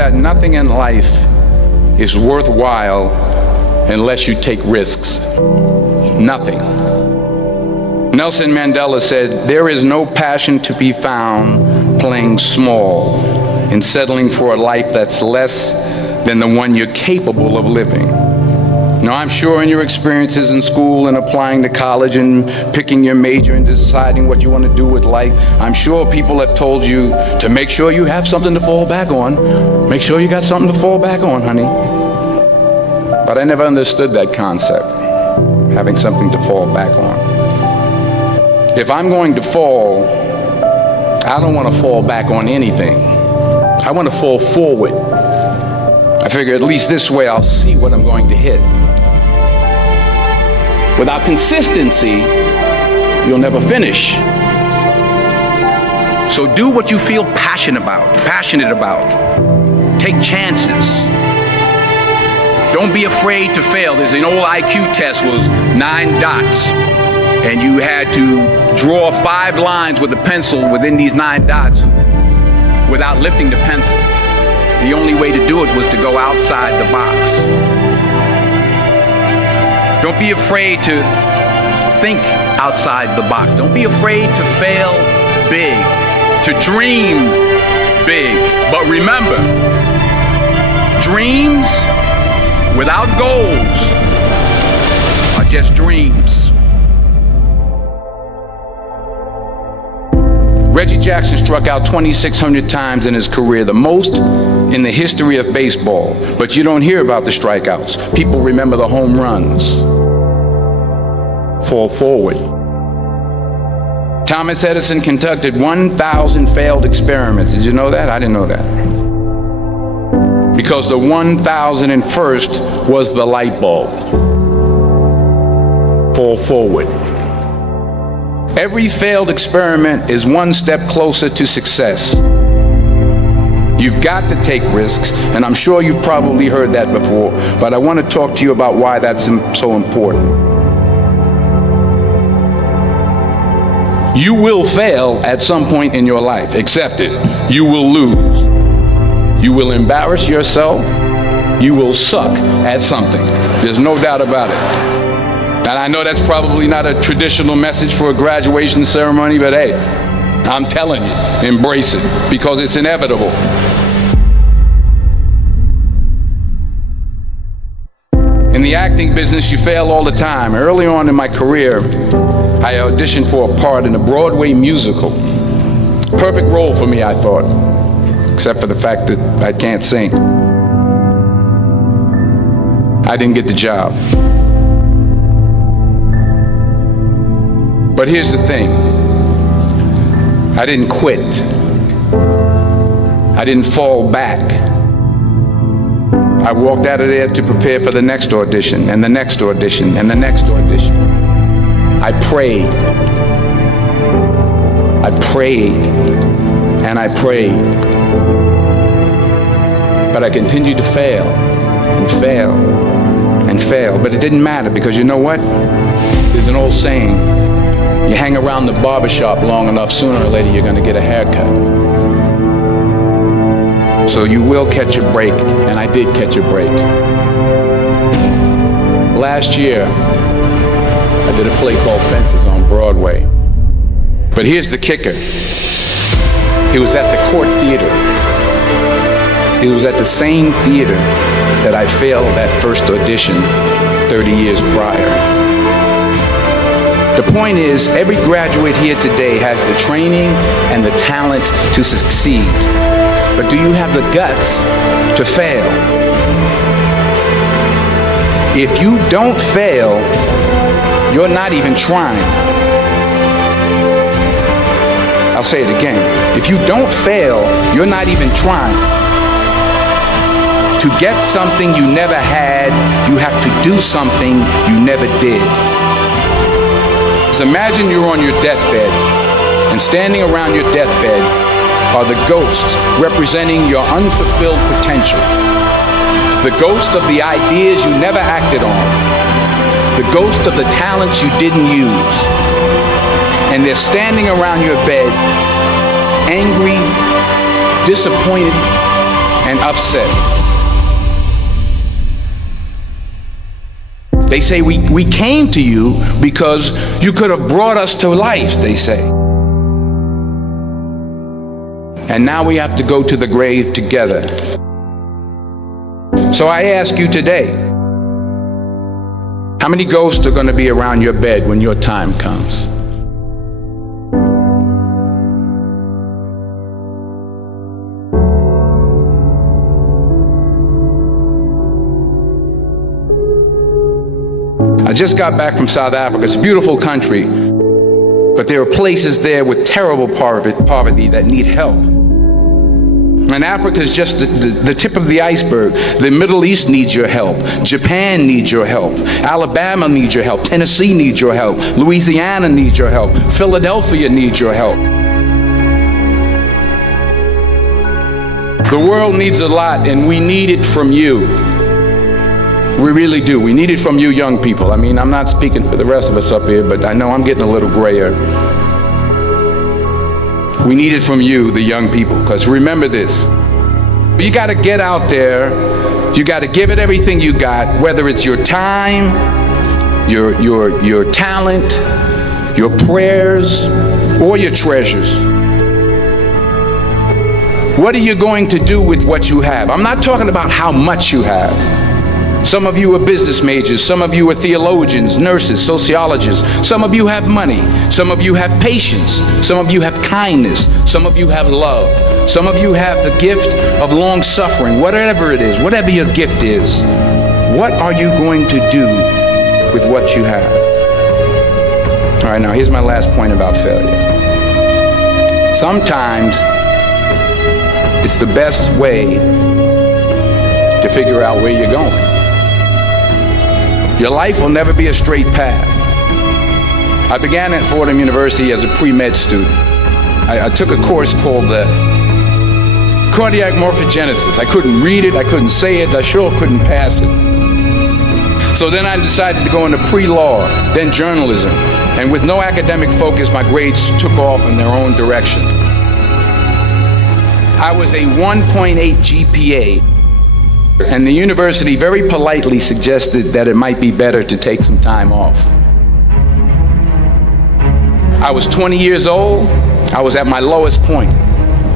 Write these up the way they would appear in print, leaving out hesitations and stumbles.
that nothing in life is worthwhile unless you take risks. Nothing. Nelson Mandela said, "There is no passion to be found playing small and settling for a life that's less than the one you're capable of living." Now, I'm sure in your experiences in school and applying to college and picking your major and deciding what you want to do with life, I'm sure people have told you to make sure you have something to fall back on. Make sure you got something to fall back on, honey. But I never understood that concept, having something to fall back on. If I'm going to fall, I don't want to fall back on anything. I want to fall forward. I figure at least this way I'll see what I'm going to hit. Without consistency, you'll never finish. So do what you feel passionate about. Take chances. Don't be afraid to fail. There's an old IQ test, was 9 dots. And you had to draw 5 lines with a pencil within these 9 dots without lifting the pencil. The only way to do it was to go outside the box. Don't be afraid to think outside the box. Don't be afraid to fail big, to dream big. But remember, dreams without goals are just dreams. Reggie Jackson struck out 2,600 times in his career, the most in the history of baseball. But you don't hear about the strikeouts. People remember the home runs. Fall forward. Thomas Edison conducted 1,000 failed experiments. Did you know that? I didn't know that. Because the 1,001st was the light bulb. Fall forward. Every failed experiment is one step closer to success. You've got to take risks, and I'm sure you've probably heard that before, but I want to talk to you about why that's so important. You will fail at some point in your life. Accept it. You will lose. You will embarrass yourself. You will suck at something. There's no doubt about it. And I know that's probably not a traditional message for a graduation ceremony, but hey, I'm telling you, embrace it, because it's inevitable. In the acting business, you fail all the time. Early on in my career, I auditioned for a part in a Broadway musical. Perfect role for me, I thought, except for the fact that I can't sing. I didn't get the job. But here's the thing. I didn't quit. I didn't fall back. I walked out of there to prepare for the next audition, and the next audition, and the next audition. I prayed. I prayed. And I prayed. But I continued to fail, and fail, and fail. But it didn't matter, because you know what? There's an old saying, you hang around the barbershop long enough, sooner or later you're going to get a haircut. So you will catch a break, and I did catch a break. Last year, I did a play called Fences on Broadway. But here's the kicker. It was at the Court Theater. It was at the same theater that I failed that first audition 30 years prior. The point is, every graduate here today has the training and the talent to succeed. But do you have the guts to fail? If you don't fail, you're not even trying. I'll say it again. If you don't fail, you're not even trying. To get something you never had, you have to do something you never did. So imagine you're on your deathbed, and standing around your deathbed are the ghosts representing your unfulfilled potential. The ghost of the ideas you never acted on. The ghost of the talents you didn't use. And they're standing around your bed, angry, disappointed, and upset. They say we came to you because you could have brought us to life, they say. And now we have to go to the grave together. So I ask you today, how many ghosts are going to be around your bed when your time comes? I just got back from South Africa. It's a beautiful country, but there are places there with terrible poverty that need help. And Africa is just the tip of the iceberg. The Middle East needs your help. Japan needs your help. Alabama needs your help. Tennessee needs your help. Louisiana needs your help. Philadelphia needs your help. The world needs a lot, and we need it from you. We really do. We need it from you young people. I mean, I'm not speaking for the rest of us up here, but I know I'm getting a little grayer. We need it from you, the young people, because remember this. You got to get out there. You got to give it everything you got, whether it's your time, your talent, your prayers, or your treasures. What are you going to do with what you have? I'm not talking about how much you have. Some of you are business majors, some of you are theologians, nurses, sociologists, some of you have money, some of you have patience, some of you have kindness, some of you have love, some of you have the gift of long suffering, whatever it is, whatever your gift is. What are you going to do with what you have? All right, now here's my last point about failure. Sometimes it's the best way to figure out where you're going. Your life will never be a straight path. I began at Fordham University as a pre-med student. I took a course called cardiac morphogenesis. I couldn't read it, I couldn't say it, I sure couldn't pass it. So then I decided to go into pre-law, then journalism, and with no academic focus, my grades took off in their own direction. I was a 1.8 GPA. And the university very politely suggested that it might be better to take some time off. I was 20 years old. I was at my lowest point.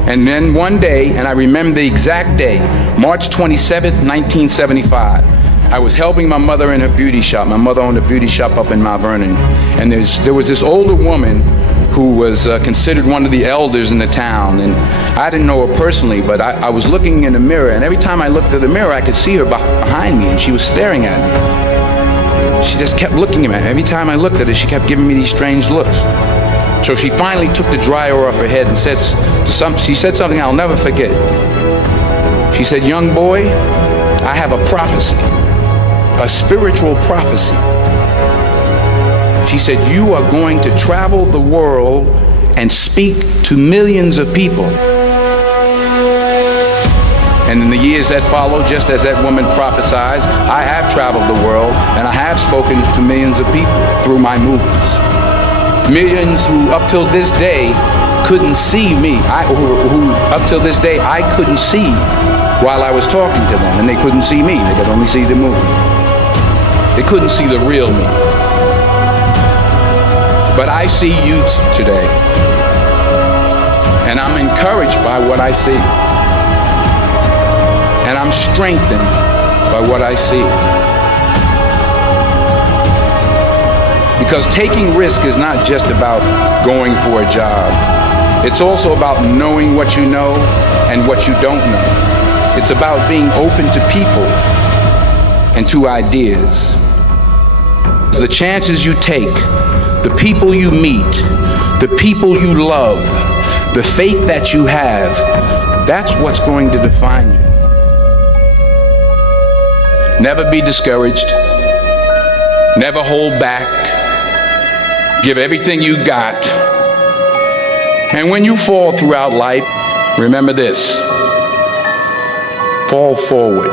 And then one day, and I remember the exact day, March 27th, 1975, I was helping my mother in her beauty shop. My mother owned a beauty shop up in Mount Vernon. And there was this older woman who was considered one of the elders in the town. And I didn't know her personally, but I was looking in the mirror, and every time I looked at the mirror, I could see her behind me, and she was staring at me. She just kept looking at me. Every time I looked at her, she kept giving me these strange looks. So she finally took the dryer off her head and she said something I'll never forget. She said, "Young boy, I have a prophecy, a spiritual prophecy." She said, "You are going to travel the world and speak to millions of people." And in the years that followed, just as that woman prophesied, I have traveled the world and I have spoken to millions of people through my movies. Millions who up till this day couldn't see me, who up till this day I couldn't see while I was talking to them, and they couldn't see me, they could only see the movie. They couldn't see the real me. But I see you today, and I'm encouraged by what I see, and I'm strengthened by what I see. Because taking risk is not just about going for a job. It's also about knowing what you know and what you don't know. It's about being open to people and to ideas. The chances you take, the people you meet, the people you love, the faith that you have, that's what's going to define you. Never be discouraged. Never hold back. Give everything you got. And when you fall throughout life, remember this: fall forward.